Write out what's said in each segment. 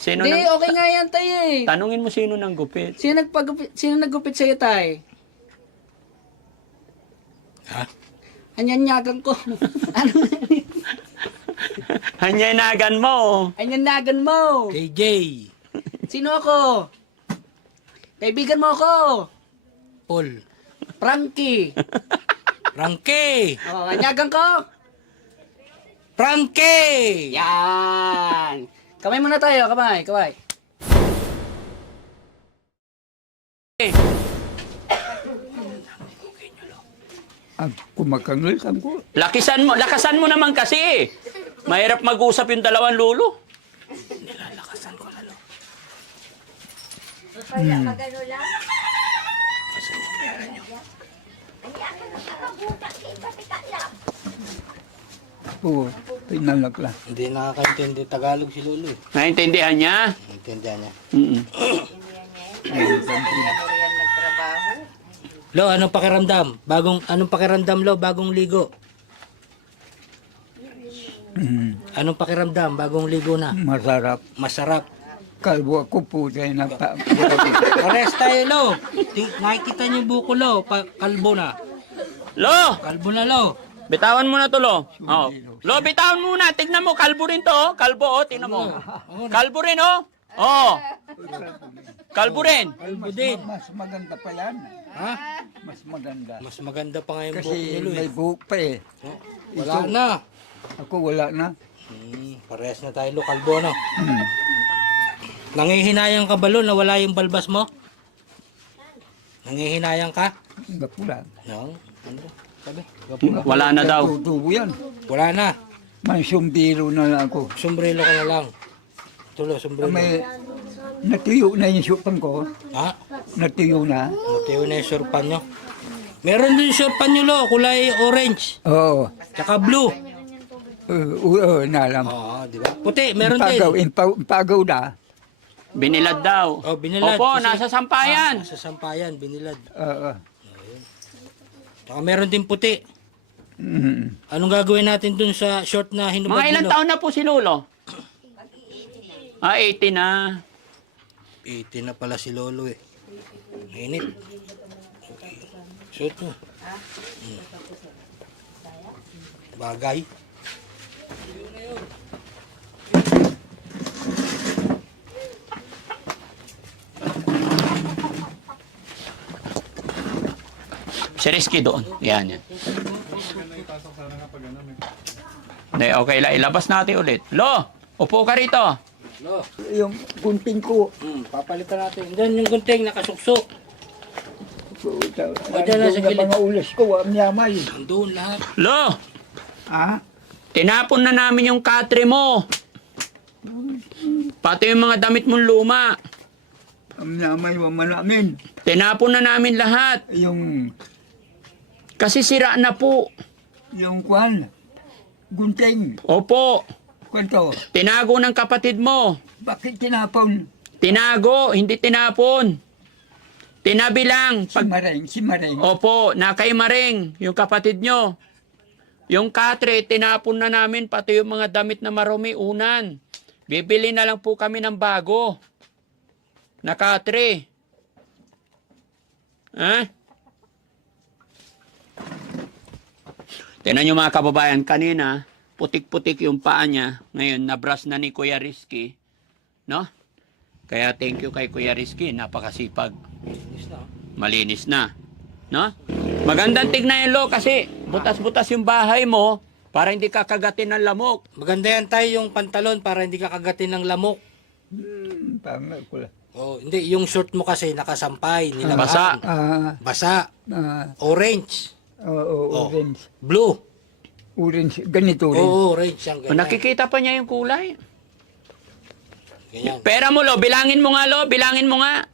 Sino Hindi, nang, okay nga yan, tay eh. tanungin mo sino nang gupit. Sino naggupit sa'yo, tay? Ha? Anyanyagan ko. Ano? Hanyanagan mo. Anyanyagan mo. KJ. Sino ako? Kaibigan mo ako. Paul. Frankie. Frankie. Oh, anyagan ko. Frankie. Yan. Kamay muna tayo, kamay, kamay. Kumakangil ko. Lakasan mo naman kasi. Mahirap mag-usap yung dalawang lulo. Oo, pinalak lang. Hindi nakakaintindi Tagalog si Lolo eh. Naintindihan niya? Naintindihan niya. Mm-mm. Lo, anong pakiramdam? Anong pakiramdam, Lo, bagong ligo? Anong pakiramdam? Bagong ligo na? Masarap. Masarap. Kalbo ako po tayo na Pares tayo, Lo. Nakikita niyo yung buko, Lo. Kalbo na. Lo! Kalbo na, Lo. Bitawan mo na to, Lo. Oh. Lo, bitawan mo na. Tignan mo, kalbo rin to. Oh. Kalbo, oh. Tignan mo. Kalbo rin, oh. Oh. Kalbo rin. Kalbo din. Mas maganda pa yan. Ha? Mas maganda. Mas maganda pa nga yung buko Kasi ni Lo may eh. buhok pa eh. Wala na. Ako wala na. Pares na tayo, Lo. Kalbo, no? Nangihinayang ka ba, Lo, na wala yung balbas mo? Nangihinayang ka? Gapulan. No. Ano? Sabi? Wala na daw. Tutubo yan. Wala na. May sumbiro na lang ako. Sombrero ka na lang. Tulo, sombrero. May natuyo na yung supan ko. Ha? Natuyo na. Matiyo na yung surpan nyo. Meron din surpan nyo, Lo. Kulay orange. Oo. Tsaka blue. Nalam. Oo, di ba? Puti, meron din. Pagaw na. Binilad daw. Oh, binilad. Opo, Kasi- nasa sampayan. Sa sampayan, binilad. Oo. Tsaka meron din puti. Anong gagawin natin dun sa short na hinubad Mga ilang nyo, Lo? taon na po si Lolo? 80 na. 80 na pala si Lolo eh. Mainit. Okay. Suot mo. Bagay. Si Rizky doon. Yan, yan. Hindi, okay lang. Ilabas natin ulit. Lo, upo ka rito. Lo. Yung gunting ko. Papalitan natin. Diyan yung gunting nakasuksok. Diyan na sa gilid. mga ulas ko, amyamay. Doon lahat. Lo, Ah? tinapon na namin yung katre mo. Pati yung mga damit mong luma. Amyamay, waman namin. Tinapon na namin lahat. Kasi sira na po. Yung kwan, gunting. Opo, Kwento, tinago ng kapatid mo. bakit tinapon? Tinago, hindi tinapon. Tinabi lang. Si Mareng. Opo, na kay Maring, yung kapatid nyo. Yung katre, tinapon na namin, pati yung mga damit na marumi, unan. Bibili na lang po kami ng bago. Na katre. Ha? Tingnan nyo mga kababayan, kanina, putik-putik yung paa niya. Ngayon, nabrush na ni Kuya Rizky. No? Kaya thank you kay Kuya Rizky, napakasipag. Malinis na. No? Magandang tignan yung Lo kasi butas-butas yung bahay mo para hindi ka kagatin ng lamok. Maganda yan tayo yung pantalon para hindi ka kagatin ng lamok. Tama ko lang. Oh, hindi. Yung short mo kasi nakasampay. Basa. Basa. Orange. Oh. Orange. Blue. Orange, ganito rin. Oo, orange yung O, ganyan. nakikita pa niya yung kulay. Ganyan. Pera mo, Lo. Bilangin mo nga, Lo. Bilangin mo nga.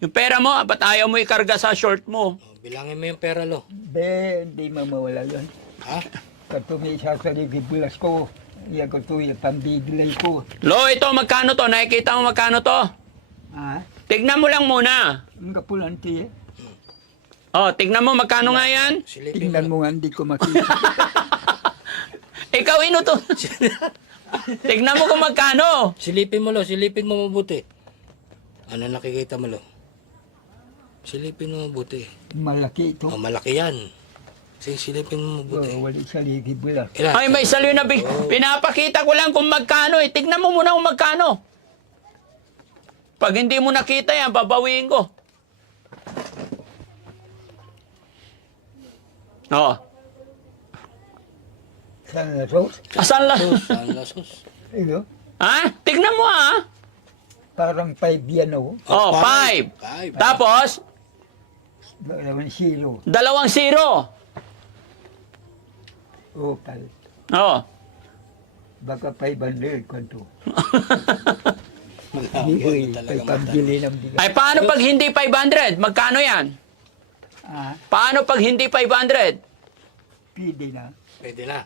Yung pera mo, ba't ayaw mo ikarga sa short mo? Oh, bilangin mo yung pera, Lo. Hindi mamawala yan. Ha? Kato may sasaligi bulas ko. Iya ko to, yung pambidlay ko. Lo, ito, magkano to? Nakikita mo magkano to? Ah, Tignan mo lang muna. ang kapulanti eh. Oh, tignan mo, magkano nga yan? Silipin Tingnan mo nga, hindi ko makita. Ikaw inuto. Tignan mo kung magkano. Silipin mo, Lo. Silipin mo mabuti. Ano nakikita mo, Lo? Silipin mo mabuti. Malaki ito. Oh, malaki yan. Silipin mo mabuti. Wala sa ligid bulas. Ilan? Ay, may saloy na pinapakita ko lang kung magkano eh. Tignan mo muna kung magkano. Pag hindi mo nakita yan, babawiin ko. Oo. Saan na sos? Asan lang? Saan lasos? Ito. Ha? Tignan mo ah. Parang 5 yan o. Oh, 5. Tapos, 2 0. 2 0. O, pal. Oo. Baka 500 kwanto. Malabo Hindi, na talaga mata. pambili ng bigas. Ay, paano pag hindi 500? Magkano yan? Ah, Paano pag hindi 500? pwede na. Pwede na.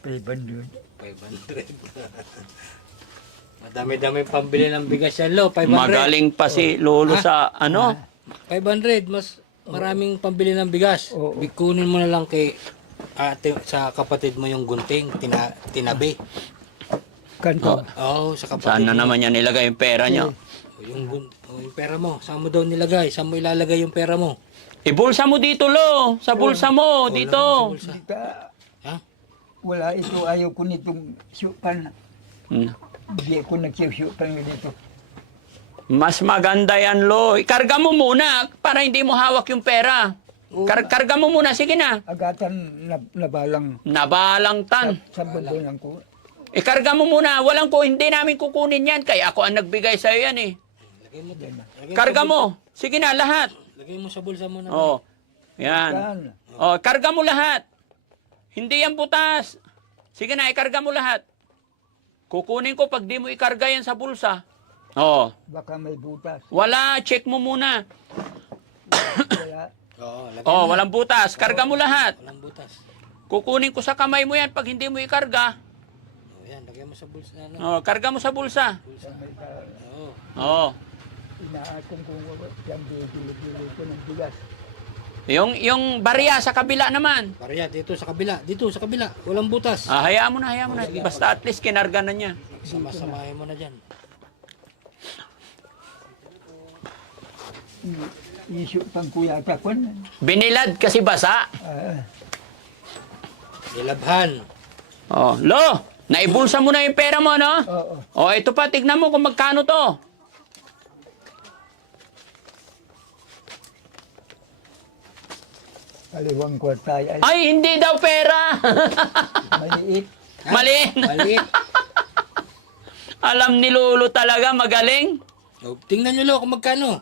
500. 500. Madami-dami pambili ng bigas yan, Lo. 500. Magaling pa si Lolo sa ano? 500. Mas maraming pambili ng bigas. Oo. Bikunin mo na lang kay sa kapatid mo yung gunting. Tinabi. Kanto. Oo, sa kapatid Saan na mo. naman niya nilagay yung pera niya? Yung pera mo. Saan mo daw nilagay? Saan mo ilalagay yung pera mo? Ibulsa mo dito, Lo. Sa bulsa mo, dito. Bulsa. Dita, Ha? wala ito. Ayaw ko nitong syupan. Hmm. Hindi ko nagsyupan dito. Mas maganda yan, Lo. Ikarga mo muna para hindi mo hawak yung pera. Karga mo muna. Sige na. Agatan nabalang Nabalang tan. sa bubunan ko. Ikarga mo muna. Walang ko, hindi namin kukunin yan. Kaya ako ang nagbigay sa'yo yan eh. Lagay mo dyan. Karga mo. Sige na, lahat. Lagay mo sa bulsa mo na. Oh. Yan. Saan? Oh, karga mo lahat. Hindi yan butas. Sige na, ikarga mo lahat. Kukunin ko pag di mo ikarga yan sa bulsa. Oh. Baka may butas. Wala, check mo muna. Wala. Oo, lagay Oh, mo. walang butas. Karga mo lahat. Walang butas. Kukunin ko sa kamay mo yan pag hindi mo ikarga. Oh, yan. Lagay mo sa bulsa na. Oh, karga mo sa bulsa. Bulsa. Oo. Oh. Inaakong kung yung bibili ko ng bigas. Yung barya sa kabila naman. Pariya, dito sa kabila. Dito sa kabila. Walang butas. Ah, hayaan mo na, hayaan mo na. Basta at least kinarga na niya. Sama-samahin mo na dyan. Isyupan ko yata ko na. Binilad kasi basa. Ilabhan. Oh, Lo, naibulsa mo na yung pera mo, no? Oo. Oh, ito pa, tignan mo kung magkano to. Kaliwang kwarta ay Ay, hindi daw pera. maliit. Mali. Maliit. Alam ni Lolo talaga, magaling. Oh, tingnan nyo, Lo, kung magkano.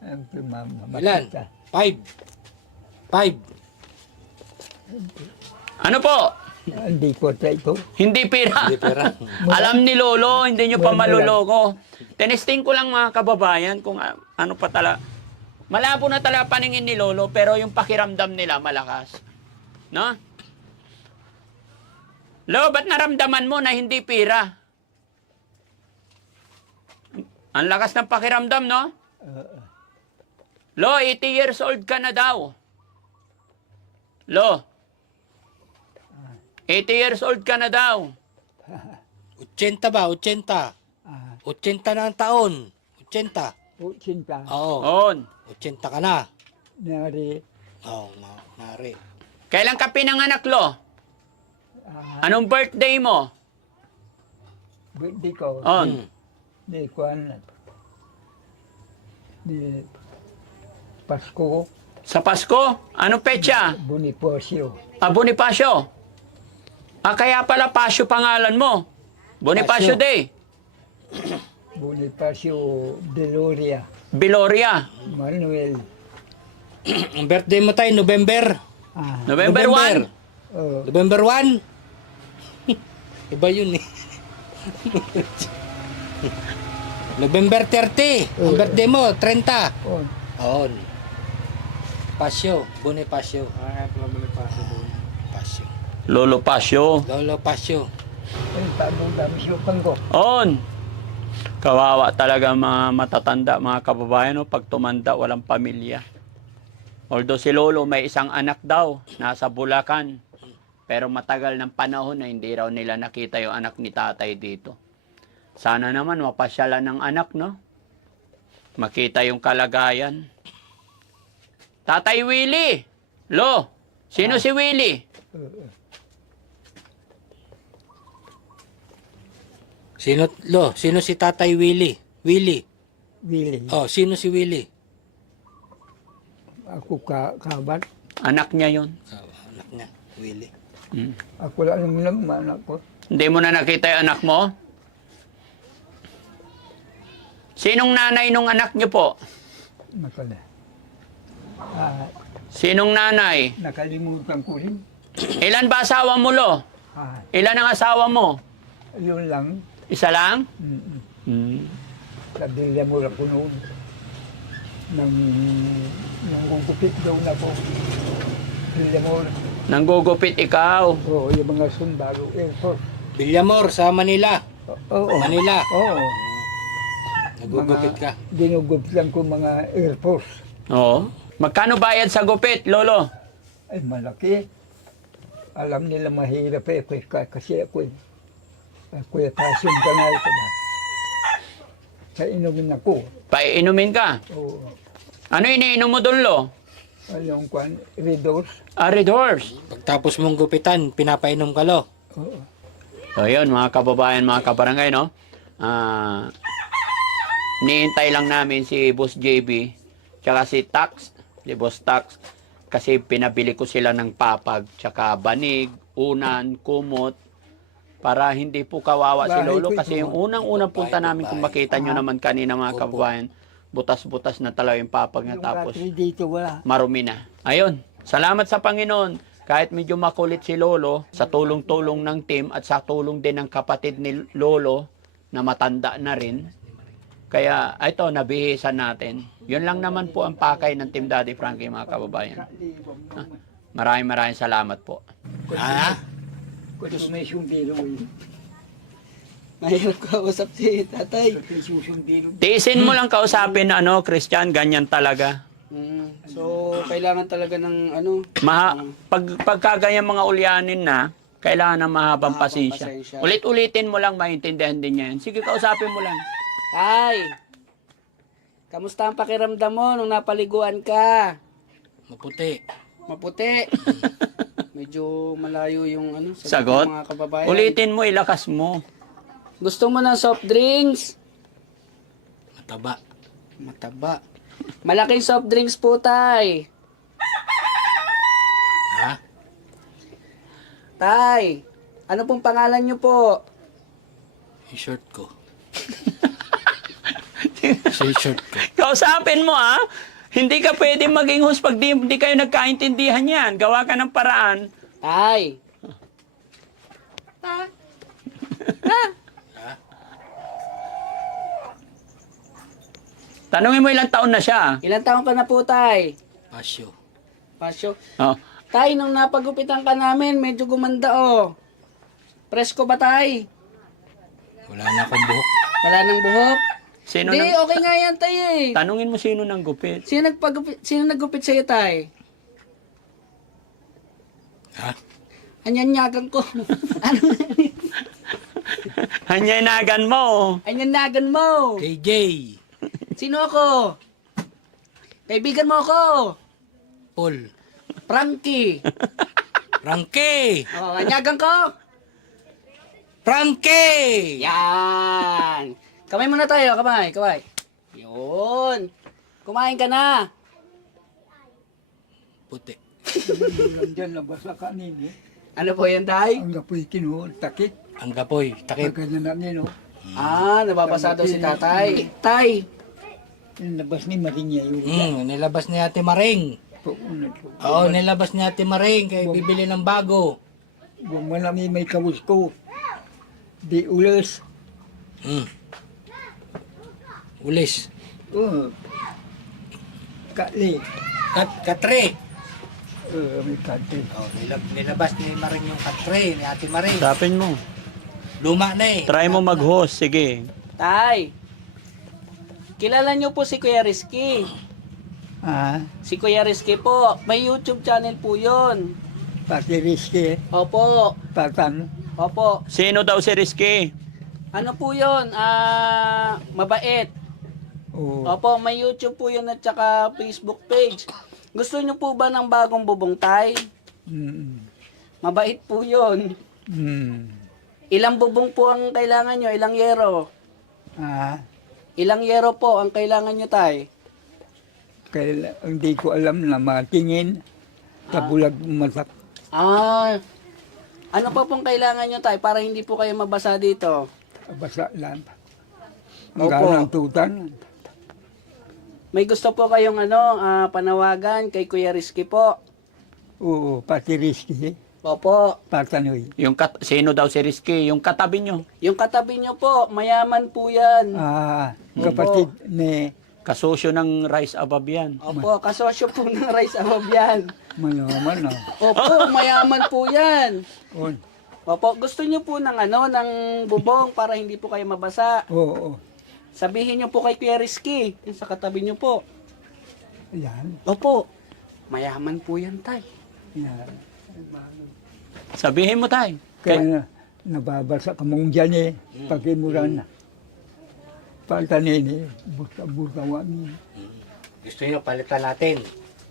Ang tumama. Ilan? 5. 5. Ano po? Hindi kwarta ito. Hindi pera. Hindi pera. Alam ni Lolo, hindi nyo pa Wala. maluloko. Tinesting ko lang mga kababayan kung ano pa talaga. Malabo na talaga paningin ni Lolo, pero yung pakiramdam nila malakas. No? Lo, ba't naramdaman mo na hindi pira? Ang lakas ng pakiramdam, no? Lo, 80 years old ka na daw. Lo, 80 years old ka na daw. 80 ba? 80. 80 na ang taon. 80. Cinta. Oo. On. 80 ka na. Nari. Oo, nari. Kailan ka pinanganak, Lo? Anong birthday mo? Birthday ko. On. Ni Kwan. Ni Pasko. Sa Pasko? Anong petsa? Bonifacio. Bonifacio. Kaya pala Pasio pangalan mo. Bonifacio Pasio. Day. Bonifacio Deloria. Biloria. Manuel. Ang birthday mo tayo, November. November 1. Oh, November 1. Iba yun eh. November 30. Ang birthday mo, 30. on. Oo. Pasyo. Bonifacio. Pasyo. Lolo Pasio. Lolo Pasyo. Ang tabong dami siyupang ko. On. Kawawa talaga mga matatanda, mga kababayan, no? Pag tumanda, walang pamilya. Although si Lolo may isang anak daw, nasa Bulacan. Pero matagal ng panahon na hindi raw nila nakita yung anak ni tatay dito. Sana naman mapasyalan ng anak, no? Makita yung kalagayan. Tatay Willie! Lo! Sino si Willie? Sino si Tatay Willie? Willie. Willie. Oh, sino si Willie? Ako kabat. Anak niya yon. Anak niya, Willie. Ako lang naman anak ko. Hindi mo na nakita yung anak mo? Sinong nanay nung anak niyo po? Nakala. Sinong nanay? Nakalimutan ko rin. Ilan ba asawa mo, Lo? Ilan ang asawa mo? Yun lang. Isa lang? Sabi mo ako noon. Nanggugupit daw na po. Villamor. Nanggugupit ikaw. Oo, yung mga sundalo. Airport. Villamor, sa Manila. Oo. Manila. Oo. Nagugupit ka. Ginugupitan ko mga Air Force. Oo. Magkano bayad sa gupit, Lolo? Ay, malaki. Alam nila mahirap kasi ako pasyon ka nga ito na. Sa inumin ako. Paiinumin ka. Oo. Ano iniinom mo doon, Lo? Yung kwan, Redos. Red Horse. Pagtapos mong gupitan, pinapainom ka, Lo. Oo. So, yun, mga kababayan, mga kabarangay, no? Niintay lang namin si Boss JB, tsaka si Tax, si Boss Tax, kasi pinabili ko sila ng papag, tsaka banig, unan, kumot, para hindi po kawawa si Lolo. Kasi yung unang-unang punta namin, kung makita nyo naman kanina mga kababayan, butas-butas na talaga yung papag niya, tapos dito wala. marumi na. Ayun, salamat sa Panginoon. Kahit medyo makulit si Lolo, sa tulong-tulong ng team at sa tulong din ng kapatid ni Lolo na matanda na rin. Kaya ito, nabihisan natin. Yun lang naman po ang pakay ng Team Daddy Frankie, mga kababayan. Maraming salamat po. Kasi may sundiro eh. Mahirap kausap si tatay. May susundiro. Tiisin mo lang kausapin na Christian, ganyan talaga. So, kailangan talaga ng ano? Pagka ganyan mga ulyanin na, kailangan ng mahabang pasensya. pasensya. Ulit-ulitin mo lang, maintindihan din niya yan. Sige, kausapin mo lang. Tay, kamusta ang pakiramdam mo nung napaliguan ka? Maputi. Maputi. Medyo malayo yung ano, Sagot? ng mga kababayan. Ulitin mo, ilakas mo. Gusto mo ng soft drinks? Mataba. Mataba. Malaking soft drinks po, tay. Ha? Tay, ano pong pangalan niyo po? Yung shirt ko. Yung shirt ko. Kausapin mo, Hindi ka pwede maging host pag di kayo nagkaintindihan yan. Gawa ka ng paraan. Tay. Tanungin mo ilang taon na siya. Ilang taon ka na po, tay? Pasyo. Pasyo. Oh. Tay, nung napagupitan ka namin, medyo gumanda, oh. Presko ba, tay? Wala na akong buhok. Wala nang buhok? Sino Hindi, nang, okay nga yan, tay, eh. tanungin mo sino nang gupit. Sino naggupit sa'yo, tay? Ha? Anyanyagan ko. Ano? Hanyanagan mo. Anyanyagan mo. KJ. Sino ako? Kaibigan mo ako. Paul. Frankie. Frankie. Oh, anyagan ko. Frankie. Yan. Kamay muna tayo, kamay. Yun. Kumain ka na. Puti. Diyan labas sa kanin eh. Ano po yan, tay? Ang gapoy kinuhol, takit. Ang gapoy. Takip. Pagkanya namin, no? Nababasa daw si tatay. Tay. Yung labas ni Marinya yun. Nilabas ni Ate Maring. Oo, nilabas ni Ate Maring kaya bibili ng bago. Kung malami may kawus ko, di ulis. Ulis. Kali. Katre. May kante. Oh, nilabas ni Maring yung katre ni Ate Maring. Usapin mo. Luma na eh. Try mo mag-host. Sige. Tay. Kilala niyo po si Kuya Rizky. Ah, Si Kuya Rizky po. May YouTube channel po yun. Pati Rizky, Opo. Patan. Opo. Sino daw si Rizky? Ano po yun? Mabait. Oo. Opo, may YouTube po yun at saka Facebook page. Gusto nyo po ba ng bagong bubong tay? Mm. Mabait po yun. Mm. Ilang bubong po ang kailangan nyo? Ilang yero? Ah, Ilang yero po ang kailangan nyo tay? kaya hindi ko alam na matingin. Kabulag masak. Ano pa pong kailangan nyo tay para hindi po kayo mabasa dito? Basa lang. Ang Opo. ganang tutan. May gusto po kayong panawagan kay Kuya Rizky po. Oo, pati Rizky. Opo. Patanoy. Sino daw si Rizky? Yung katabi nyo. Yung katabi nyo po, mayaman po yan. Kapatid ni Kasosyo ng Rise Above yan. Opo, kasosyo po ng Rise Above yan. Manaman na. Opo, mayaman po yan. On. Opo, gusto nyo po ng ng bubong para hindi po kayo mabasa. Oo. Sabihin nyo po kay Kuya Rizky, yung sa katabi nyo po. Yan. Opo, mayaman po yan tay. Yan. Sabihin mo tayo. Kaya na, nababasa ka mong dyan eh. Pag-imuran na. Pagtanin eh. Buta-butawan eh. Gusto nyo palitan natin.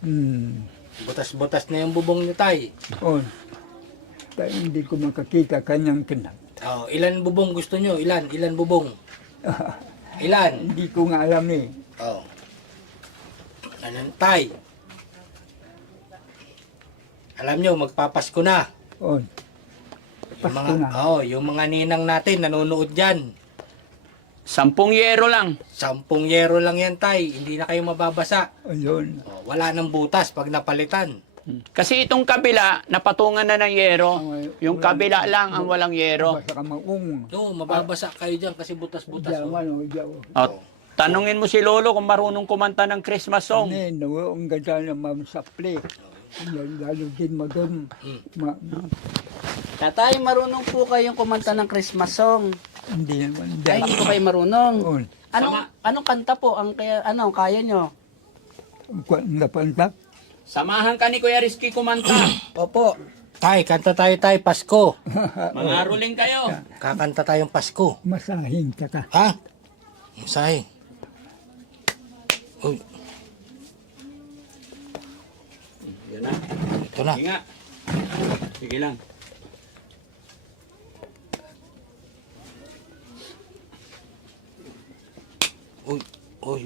Hmm. Butas-butas na yung bubong nyo tay. On. Kaya hindi ko makakita kanyang kinang. Oh, ilan bubong gusto nyo? Ilan bubong? Ilan? Hindi ko nga alam eh. Oh. Alam tay. Alam nyo, magpapasko na. On. Yung Pasko mga, na. yung mga ninang natin nanonood dyan. 10 yero lang. 10 yero lang yan tay. Hindi na kayo mababasa. Ayun. Oh, wala nang butas pag napalitan. Kasi itong kabila, napatungan na ng yero. Yung kabila lang ang walang yero. Basta ka maung. No, mababasa kayo dyan kasi butas-butas. Oh. Diyawan o diyawan. O, tanungin mo si Lolo kung marunong kumanta ng Christmas song. No, ang ganda ng Ma'am Sapli. Lalo din mo doon. Tatay, marunong po kayong kumanta ng Christmas song. Hindi naman. Ay, hindi po kayo marunong. On. Anong kanta po ang kaya nyo? Napanta. Samahan ka ni Kuya Rizky kumanta. Opo. Tay, kanta tayo tay, Pasko. Mangaruling kayo. Kakanta tayong Pasko. Masahin ka ka. Ha? Say. Uy, Yan na. ito na. Sige nga. Sige lang. Uy, uy.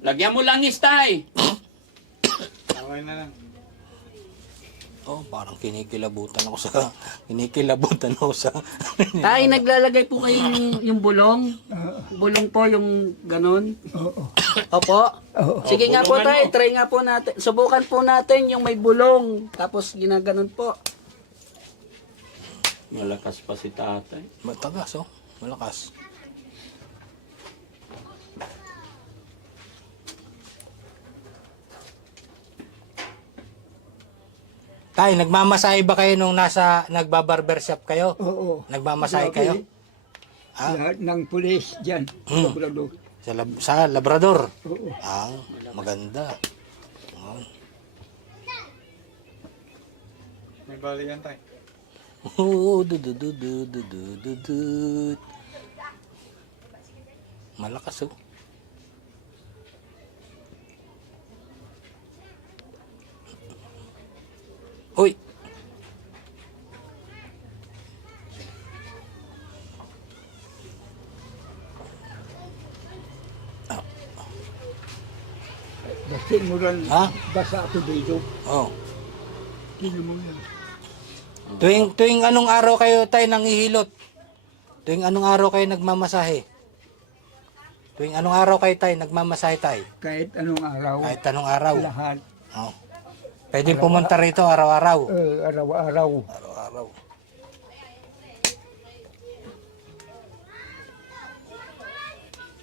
Lagyan mo langis, tay. Oh, parang kinikilabutan ako sa Tay, naglalagay po kayo yung bulong. Bulong po yung ganun. Oo. Opo. Oo. Sige nga po bulungan tay, mo. try nga po natin. Subukan po natin yung may bulong. Tapos ginaganon po. Malakas pa si tatay. Matagas, oh. Malakas. Tay, nagmamasahe ba kayo nung nagba-barbershop kayo? Oo. Nagmamasahe Grabe. kayo? Ah? Lahat ng pulis dyan. Labrador. Sa Labrador? Oo. Ah, maganda. May balikan tayo. Oh, du. Malakas, oh. Uy! Basta mo rin. Ha? Basa ako dito. Oh. Tingnan mo yan. Tuwing anong araw kayo tayo nangihilot? Tuwing anong araw kayo nagmamasahe? Tuwing anong araw kayo tayo nagmamasahe tayo? Kahit anong araw. Kahit anong araw. Lahat. Oh. Pwede pumunta rito araw-araw. Araw-araw. Araw-araw.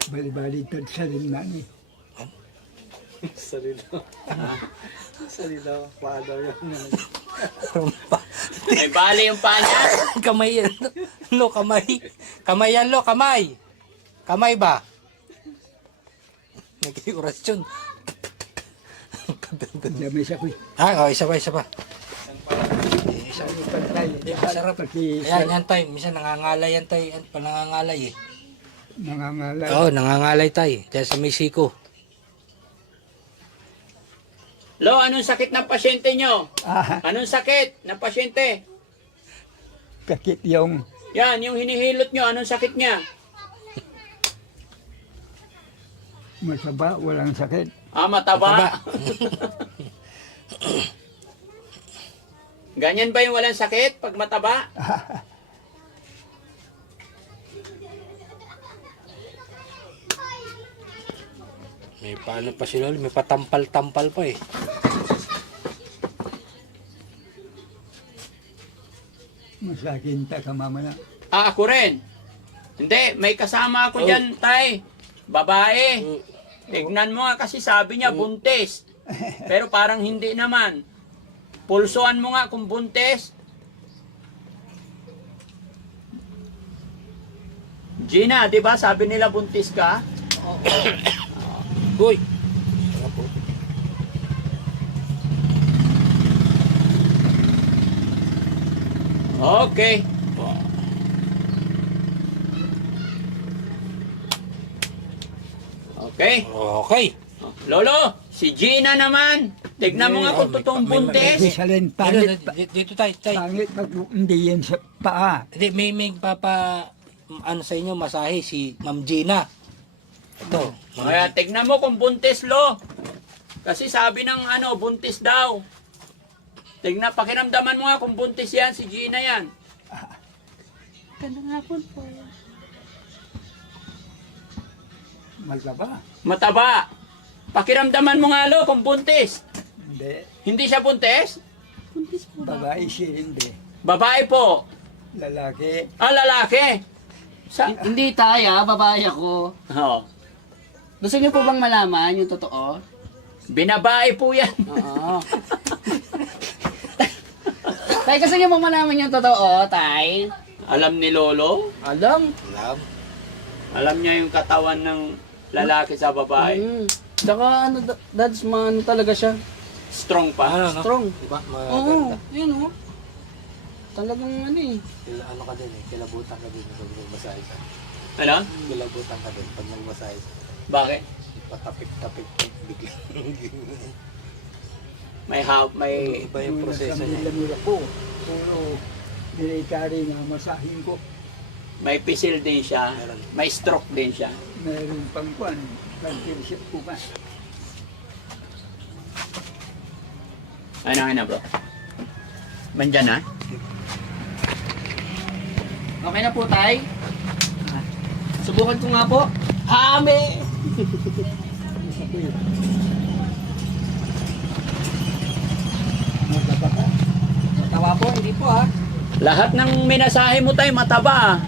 Bali-balitad sa limna ni. Salila. Salila. Paadaw yan. May bali yung paa niya. Kamay yan. Lo, kamay. Kamay yan, lo, kamay. Kamay ba? Nag-orasyon. Dami siya ko. Ah, oh, isa pa, isa pa. Masarap kasi Ayan, yan tay. Minsan nangangalay yan tay. Nangangalay eh. nangangalay. Oo, nangangalay tay. Diyan sa Mexico. Lo, anong sakit ng pasyente nyo? Ah, Anong sakit ng pasyente? kakit yung Yan, yung hinihilot nyo, anong sakit niya? masaba, walang sakit. Ah, mataba. Ganyan ba yung walang sakit pag mataba? May paano pa si Lolo, may patampal-tampal pa eh. Masakin ta ka mamala. Ah, ako rin. Hindi, may kasama ako dyan, tay. Babae. Tignan mo nga kasi sabi niya buntis. Pero parang hindi naman. Pulsuan mo nga kung buntis. Gina, di ba sabi nila buntis ka? Uy! Okay. Okay. Okay. Lolo, si Gina naman. Tignan mo nga kung totoong may- buntis. Salin Dito, pangit. dito tay, tay. Pangit pag hindi yan sa paa. Hindi, may papa, ano sa inyo, masahe si Ma'am Gina. Ito. Kaya tignan mo kung buntis, lo. Kasi sabi ng buntis daw. Tignan, pakiramdaman mo nga kung buntis yan, si Gina yan. Masaba. Mataba. Pakiramdaman mo nga, lo, kung buntis. Hindi. Hindi siya buntis? Babae siya hindi. Babae po. Lalaki. Ah, lalaki. Sa... Hindi tayo, babae ako. Oh. Gusto niyo po bang malaman yung totoo? Binabae po yan. Oo. Tay, gusto niyo bang malaman yung totoo, Tay? Alam ni Lolo? Alam. Alam. Alam niya yung katawan ng lalaki sa babae. Tsaka that's man talaga siya. Strong pa. Ano, no? Strong. Diba? Oo, Maganda. yun oh. Talagang ano eh. Ano ka din eh, kilabutan ka din pag nagmasahe ka. Ano? Kilabutan ka din pag nagmasahe ka. Bakit? Patapik-tapik bigla. May Iba yung proseso niya. Nila po. Puro military na masahin ko. may pisil din siya. May stroke din siya. Meron pang kwan. Pag-tirisip po ba? Ano bro? Mandyan na? Okay na po, Tay. Subukan ko nga po. Hame! Matawa po, hindi po ha. Lahat ng minasahe mo tayo mataba.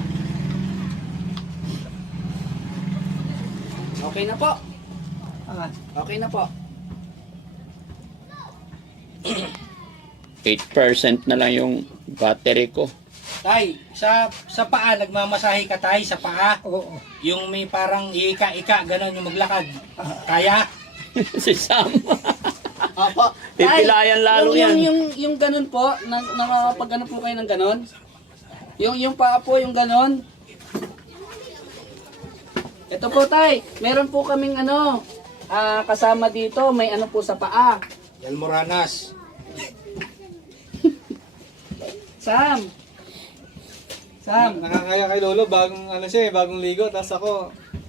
Okay na po. Ah, Okay na po. 8% na lang yung battery ko. Tay, sa paa, nagmamasahe ka tay, sa paa. oo. Yung may parang ika-ika, gano'n yung maglakad. Kaya? Si Sam. Opo. Pipilayan lalo yan. Yung ganun po, nakakapag ano po kayo ng ganun? Yung paa po, yung ganun. Ito po, Tay. Meron po kaming kasama dito, may ano po sa paa. Yan Moranas. Sam. Sam. Nakakaya kay Lolo, bagong ligo. Tapos ako,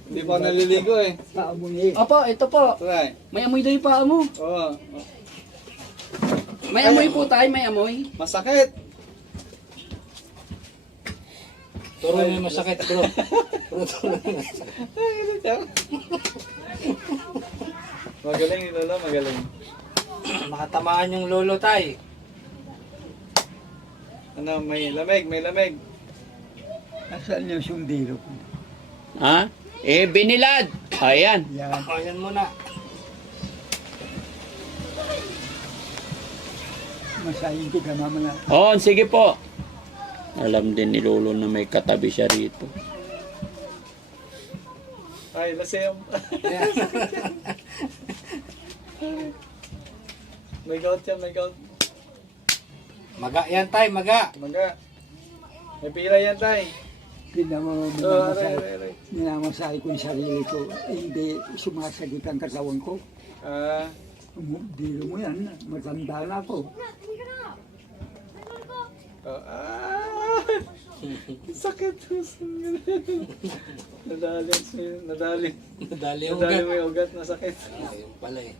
hindi pa ako naliligo eh. Paamunin. Opo, ito po. Try. May amoy daw yung paa mo. Oo. May amoy po, Tay. May amoy. Masakit. Turo mo yung masakit, bro. Turo mo yung masakit. Magaling ni Lolo, magaling. Makatamaan yung lolo tay. Ano, may lamig. Asan yung sundiro ko? Ha? Binilad. Ayan. Yan. O, yan muna. Masahin ko ka mamaya. Oh, sige po. Alam din ni Lolo na may katabi siya rito. Ay, lasem. May gout yan, may gout. Maga yan tay, maga. Maga. May pira yan, tay. Aray. Minamasahe ko yung sarili ko. Hindi sumasagot ang katawan ko. Ah, Dilo mo yan, matanda na ako. sakit. Nadali Dali ang mo ugat. yung ugat na sakit. Ayun pala eh.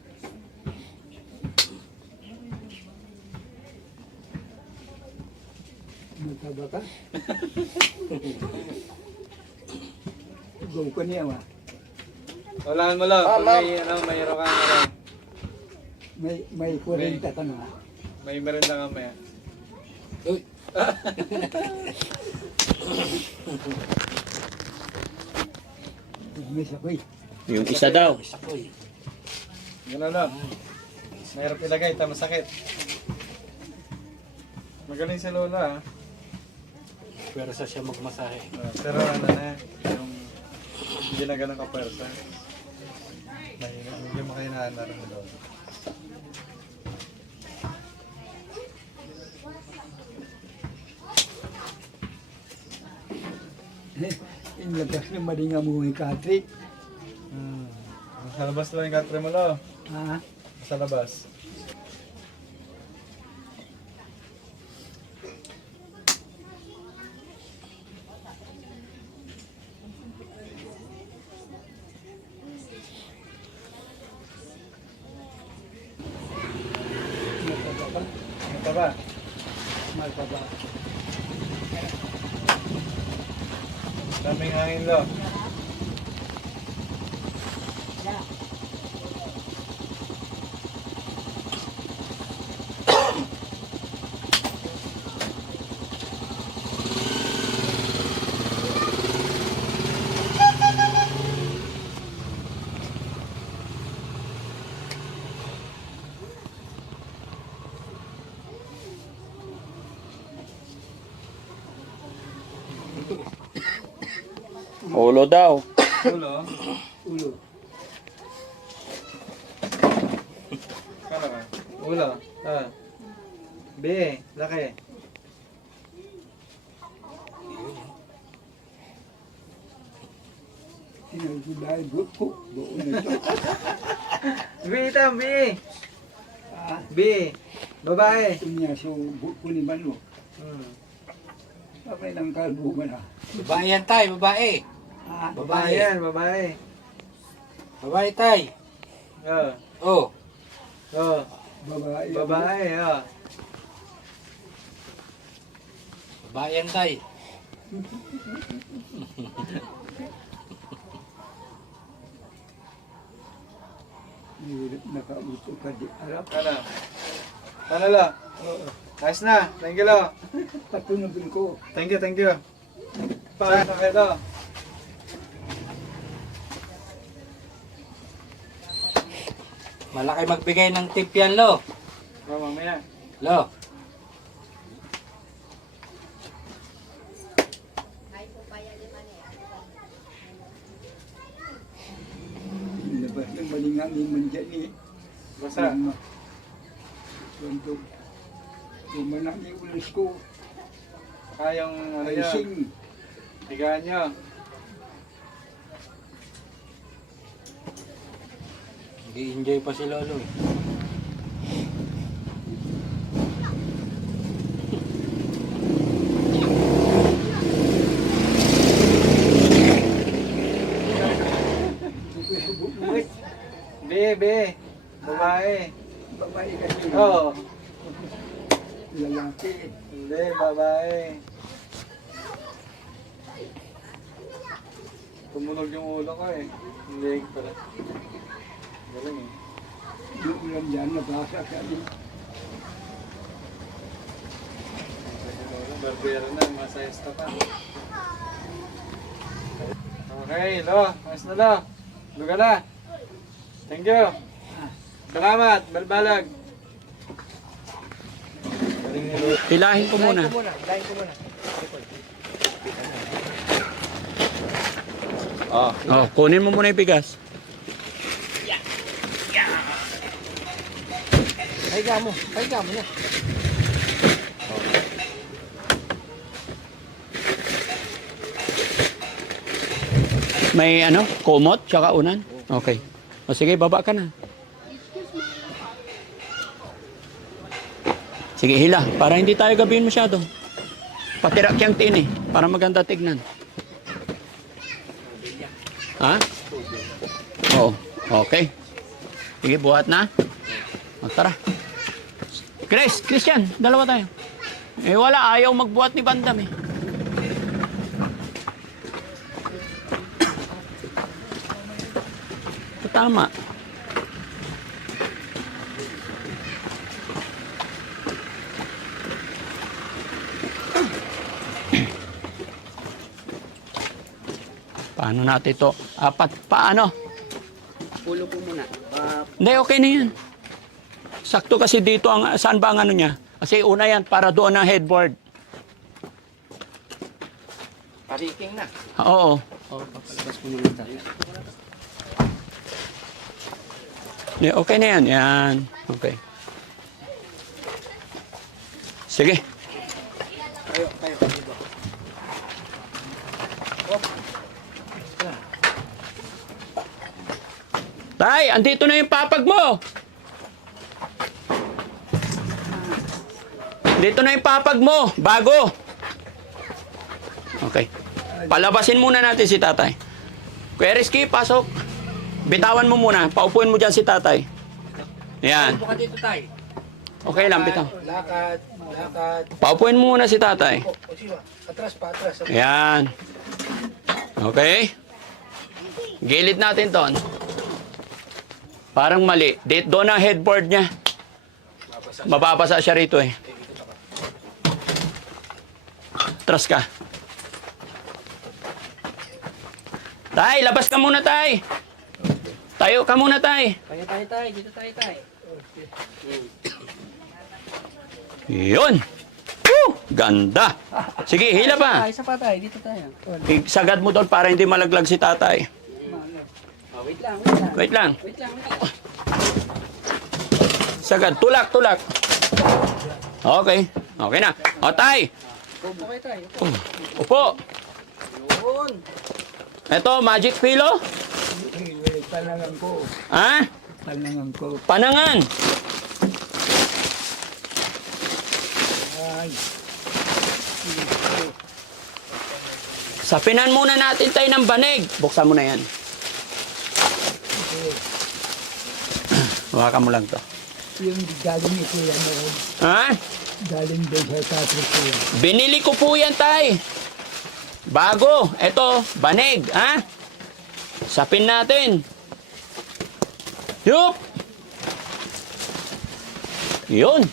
Mataba ka? Go ko niya ma. Walaan mo lang. Pag mayroon ka na. May 40 ka na. May merenda ka maya. Uy, May sakoy. Yung isa daw. ako eh. Gano'n lang. Mahirap ilagay, tama sakit. Magaling si Lola, ah. Pero sa siya magmasahe. Pero ano na, yung hindi na ganun ka-pwersa. Hindi mo kayo naanaran mo doon. Inlabas na maling amuhi Katrik. Sa labas lang yung katre mo, Lo. Ha? Sa labas. Mataba ba? Ito ba? Mataba. Daming hangin, Lo. Ulo daw. Ulo. Ulo. Kano ka? Ulo. Ah. B. Laki. Sinagulay buko. Buo na ito. B itam, B. Ah, B. Babae. Kunya so buko ni Manu. Sabay ng kalbo mo na. Babae yan tay, babae. Ah, Babae yan, babae. Babae tay. Oh. Oh, Oh. babae. Babae, oh. babae yan tay. Nakauto ka di arap. Ano? Ano, Lo? Ayos na. Thank you, Lo. Patunogin ko. Thank you. Saan na kayo, Lo? Malaki magbigay ng tip yan, Lo. Oh, mamaya. Lo. Labas ng malingangin man dyan eh. Basta. Untuk kumanak ni ulis ko. Kayong ano Ay yun. sing. Higaan nyo. Hindi enjoy pa si Lolo eh. B. Babae. Babae kasi. Oo. Lalaki. Hindi, babae. Tumunog yung ulo ko eh. Hindi pala. Galing eh. Yung ulam dyan nabasa ka din. Barbero na, masayas ka pa. Okay, Lo. Ayos na, Lo. Lugala. Thank you. Salamat, balbalag. Galing ni Lo. Hilahin ko muna. Oh, kunin mo muna yung bigas. Ay, Pahiga mo. Pahiga mo na. May ano? Kumot? Tsaka unan? Okay. O sige, baba ka na. Sige, hila. Para hindi tayo gabihin masyado. Patira kiyang tin eh. Para maganda tignan. Ha? Oo. Okay. Sige, buhat na. O, tara. Christian, dalawa tayo. Eh wala, ayaw magbuhat ni Bandam eh. Tama. Paano natin ito? Apat. Paano? Pulo po muna. Hindi, okay na yan. Sakto kasi dito, saan ba ang ano niya? Kasi una yan, para doon ang headboard. Pariking na. Oo. Papalabas po muna tayo. Hindi, okay na yan. Yan. Okay. Sige. Tay, andito na yung papag mo. Dito na yung papag mo. Bago. Okay. Palabasin muna natin si tatay. Kuya Rizky, pasok. Bitawan mo muna. Paupuin mo dyan si tatay. Yan. Buka dito, tay. Okay lang, bitaw. Lakad. Lakad. Paupuin mo muna si tatay. O, sino? Atras pa, atras. Yan. Okay. Gilid natin ton. Parang mali. Doon ang headboard niya. Mababasa siya rito eh. Atras ka. Tay, labas ka muna, tay. Tayo ka muna, tay. Tayo. Dito tayo. Yun. Woo! Ganda. Sige, hila pa. Isa pa tayo. Dito tayo. Sagad mo doon para hindi malaglag si tatay. Oh, wait lang. Wait lang. Wait lang. Sagad. Tulak. Okay. Okay na. O, tay. Upo kayo tayo. Upo. Yun. Ito, magic pillow. Panangan ko. Ha? Panangan ko. Panangan. Ay. Sapinan muna natin tayo ng banig. Buksan mo na yan. Hawakan mo lang to. Yung galing ni Kuya noon. Ha? Galing din sa Patrick Kuya. Binili ko po yan, tay. Bago. Ito, banig. Ha? Sapin natin. Yup! Yun.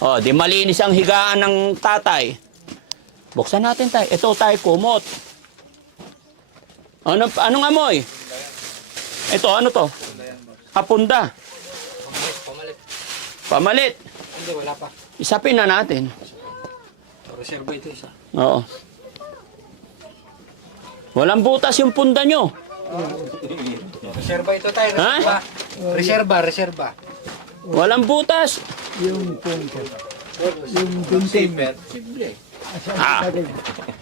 O, di malinis ang higaan ng tatay. Buksan natin, tay. Ito, tay, kumot. Anong amoy? Ito, ano to? Apunda. Pamalit. Hindi, wala pa. Isapin na natin. Reserva ito isa. Oo. Walang butas yung punda nyo. Reserva ito, tay. Ha? Reserva. Walang butas. Yung punta. Yung container. Ah.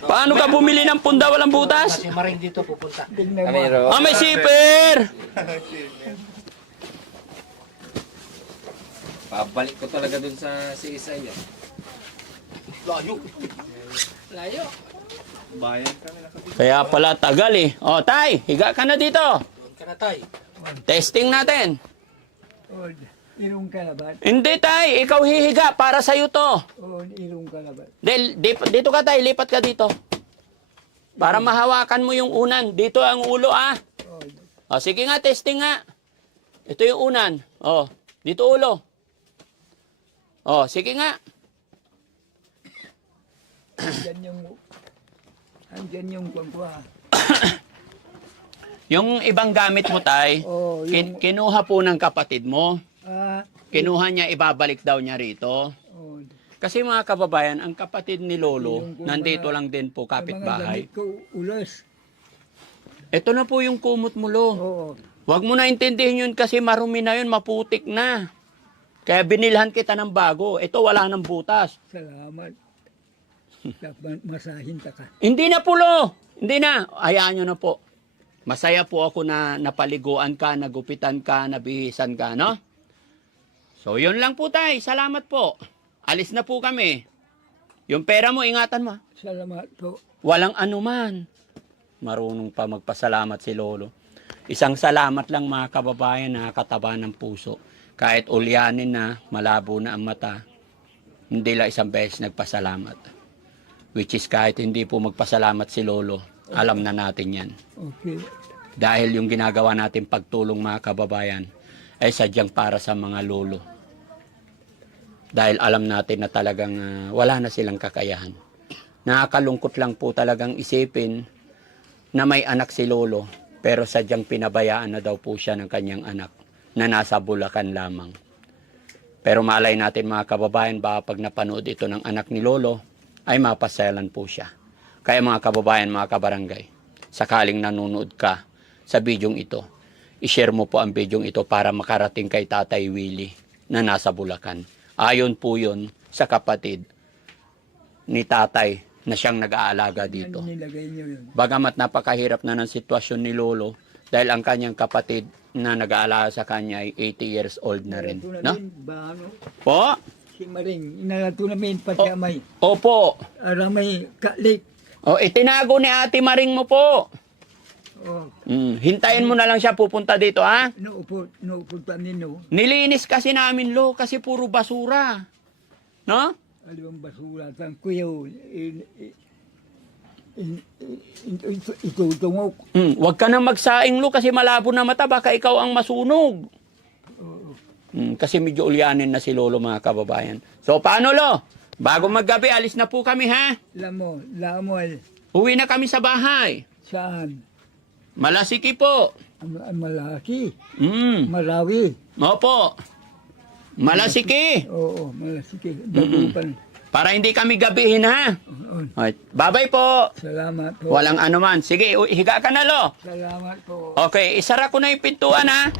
Paano ka bumili ng punda walang butas? Kasi maring dito pupunta. Tingnan mo. Ah, may zipper! Pabalik ko talaga dun sa CSI yan. Layo. Bayan kami nakapit. Kaya pala tagal eh. O, tay, higa ka na dito. Doon ka na, tay. Testing natin. Oh, irong ka na ba? Hindi, tay. Ikaw hihiga para sa'yo to. Oh, irong ka na ba? Dito ka, tay. Lipat ka dito. Para mahawakan mo yung unan. Dito ang ulo, ah. Oh, O, sige nga, testing nga. Ito yung unan. O, dito ulo. O, sige nga. andyan yung pagkuha. Yung ibang gamit mo, tay, Oh, kinuha po ng kapatid mo. ah, Kinuha niya, ibabalik daw niya rito. oh, Kasi mga kababayan, ang kapatid ni Lolo, Yung nandito mga- lang din po, Mga kapitbahay. damit ko, ulos. Ito na po yung kumot mo, Lo. Oo. Huwag mo na intindihin yun kasi marumi na yun, maputik na. Kaya binilhan kita ng bago. Ito wala ng butas. Salamat. Dapat masahin ta ka. Hindi na po, Lo. Hindi na. Hayaan nyo na po. Masaya po ako na napaliguan ka, nagupitan ka, nabihisan ka, no? So, yun lang po, tay. Salamat po. Alis na po kami. Yung pera mo, ingatan mo. Salamat po. Walang anuman. Marunong pa magpasalamat si Lolo. Isang salamat lang mga kababayan, nakakataba ng puso. Kahit ulyanin na, malabo na ang mata, hindi lang isang beses nagpasalamat. Which is kahit hindi po magpasalamat si Lolo, alam na natin yan. Okay. Dahil yung ginagawa natin pagtulong mga kababayan ay sadyang para sa mga lolo. Dahil alam natin na talagang wala na silang kakayahan. Nakakalungkot lang po talagang isipin na may anak si Lolo pero sadyang pinabayaan na daw po siya ng kanyang anak na nasa Bulacan lamang. Pero malay natin mga kababayan, baka pag napanood ito ng anak ni Lolo ay mapasyalan po siya. Kaya mga kababayan, mga kabarangay, sakaling nanonood ka sa bidyong ito, i-share mo po ang bidyong ito para makarating kay Tatay Willie na nasa Bulacan. Ayon po yun sa kapatid ni Tatay na siyang nag-aalaga dito. Ano nilagay niyo yun? Bagamat napakahirap na ng sitwasyon ni Lolo dahil ang kanyang kapatid na nag-aalaga sa kanya ay 80 years old na rin. Inalato No? namin, ba, ano? Po? Si Maring, inalato namin pati amay. Opo. Aramay kalik. O, itinago ni Ate Maring mo po. Oh, Hintayin mo na lang siya pupunta dito, ha? nuupot pa nino. Nilinis kasi namin, Lo, kasi puro basura. No? Alibang basura, tang kuyaw. Itutungok. Huwag ka nang magsaing, Lo, kasi malabo na mata. Baka ikaw ang masunog. Kasi medyo ulyanin na si Lolo, mga kababayan. So, paano, Lo? Bago maggabi, alis na po kami, ha? Lamoy. Uwi na kami sa bahay. Saan? Malasiki po. Ang malaki. Mm. Marawi. Opo. Malasiki. Oo, malaki. Dagupan. Para hindi kami gabihin, ha? Oo. Okay. Bye-bye po. Salamat po. Walang anuman. Sige, higa ka na, Lo. Salamat po. Okay, isara ko na yung pintuan, ha?